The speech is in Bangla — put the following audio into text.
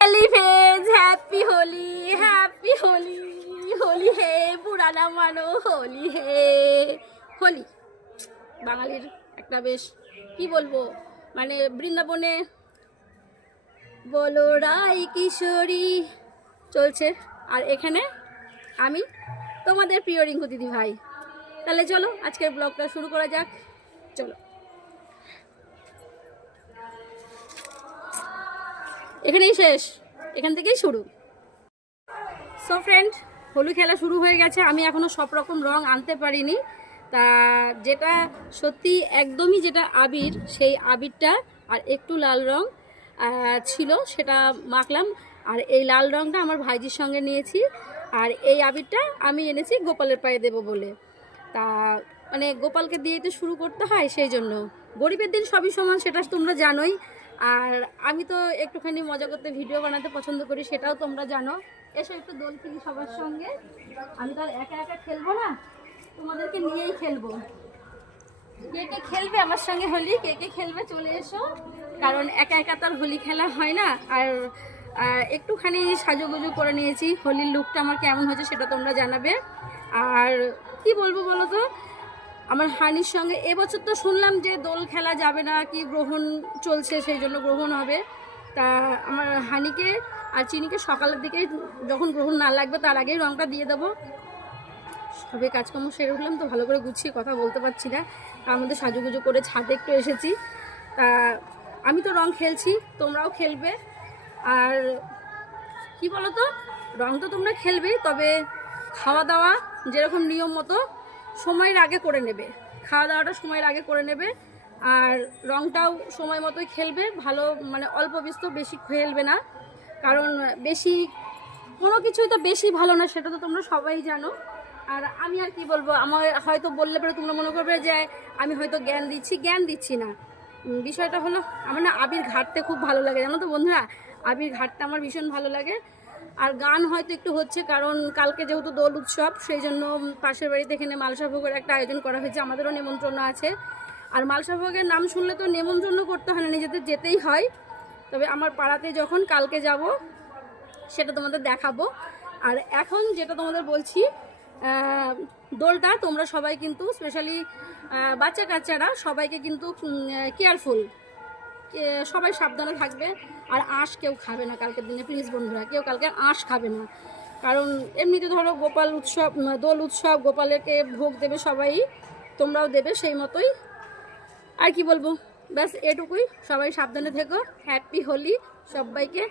हेली फेज हैप्पी होली होली है पुराना मानो होली है होली বাঙালির একটা বেশ কি বলবো মানে বৃন্দাবনে বলো রাই কিশোরী চলছে আর এখানে আমি তোমাদের প্রিয় রিঙ্কু দিদি ভাই। তাহলে চলো আজকের ব্লগটা শুরু করা যাক। চলো এখানেই শেষ, এখান থেকেই শুরু। সো ফ্রেন্ড, হোলি খেলা শুরু হয়ে গেছে। আমি এখনো সব রকম রং আনতে পারিনি, তা যেটা সত্যি একদমই যেটা আবির, সেই আবিরটা আর একটু লাল রং ছিল সেটা মাখলাম। আর এই লাল রংটা আমার ভাইজির সঙ্গে নিয়েছি, আর এই আবিরটা আমি এনেছি গোপালের পায়ে দেবো বলে। তা মানে গোপালকে দিয়েই তো শুরু করতে হয়, সেই জন্য গরিবের দিন সবই সমান, সেটা তোমরা জানোই। আর আমি তো একটুখানি মজা করতে ভিডিও বানাতে পছন্দ করি, সেটাও তোমরা জানো। এসে একটু দোল খেলি সবার সঙ্গে। আমি তো আর একা একা খেলবো না, তোমাদেরকে নিয়েই খেলবো। কে কে খেলবে আমার সঙ্গে হোলি, কে কে খেলবে চলে এসো, কারণ একা একা তো আর হোলি খেলা হয় না। আর একটুখানি সাজুগুজু করে নিয়েছি, হোলির লুকটা আমার কেমন হয়েছে সেটা তোমরা জানাবে। আর কি বলবো বলো তো, আমার হানির সঙ্গে এবছর তো শুনলাম যে দোল খেলা যাবে না, কি গ্রহণ চলছে সেই জন্য গ্রহণ হবে। তা আমার হানিকে আর চিনিকে সকালের দিকে যখন গ্রহণ না লাগবে তার আগেই রঙটা দিয়ে দেবো। সবে কাজকর্ম সেরে উঠলাম তো ভালো করে গুছিয়ে কথা বলতে পারছি না, তার মধ্যে সাজুগুজু করে ছাদে একটু এসেছি। তা আমি তো রং খেলছি, তোমরাও খেলবে। আর কি বলো তো, রং তো তোমরা খেলবেই, তবে খাওয়া দাওয়া যেরকম নিয়ম মতো সময়ের আগে করে নেবে, খাওয়া দাওয়াটা সময়ের আগে করে নেবে। আর রংটাও সময় মতোই খেলবে, ভালো মানে অল্প বিস্তর, বেশি খেলবে না, কারণ বেশি কোনো কিছুই তো বেশি ভালো না, সেটা তো তোমরা সবাই জানো। আর আমি আর কি বলবো, আমার হয়তো বললে পরে তোমরা মনে করবে যে আমি হয়তো জ্ঞান দিচ্ছি না। বিষয়টা হলো আমার না আবির ঘাটতে খুব ভালো লাগে, জানো তো বন্ধুরা, আবির ঘাটটা আমার ভীষণ ভালো লাগে। আর গান হয়তো একটু হচ্ছে, কারণ কালকে যেহেতু দোল উৎসব, সেই জন্য পাশের বাড়িতে এখানে মালসা ভোগের একটা আয়োজন করা হয়েছে, আমাদেরও নেমন্ত্রণ আছে। আর মালসা ভোগের নাম শুনলে তো নেমন্ত্রণ করতে হয় না, নিজেদের যেতেই হয়। তবে আমার পাড়াতে যখন কালকে যাব সেটা তোমাদের দেখাবো। আর এখন যেটা তোমাদের বলছি, দোলটা তোমরা সবাই কিন্তু স্পেশালি বাচ্চা কাচ্চারা সবাইকে কিন্তু কেয়ারফুল, সবাই সাবধানে থাকবে। আর আঁশ কেউ খাবে না কালকের দিনে, প্লিজ বন্ধুরা, কেউ কালকে আঁশ খাবে না। কারণ এমনিতে ধরো গোপাল উৎসব, দোল উৎসব, গোপালেরকে ভোগ দেবে সবাই, তোমরাও দেবে সেই মতোই। আর কি বলবো, ব্যাস এটুকুই। সবাই সাবধানে থেকো, হ্যাপি হোলি সবাইকে।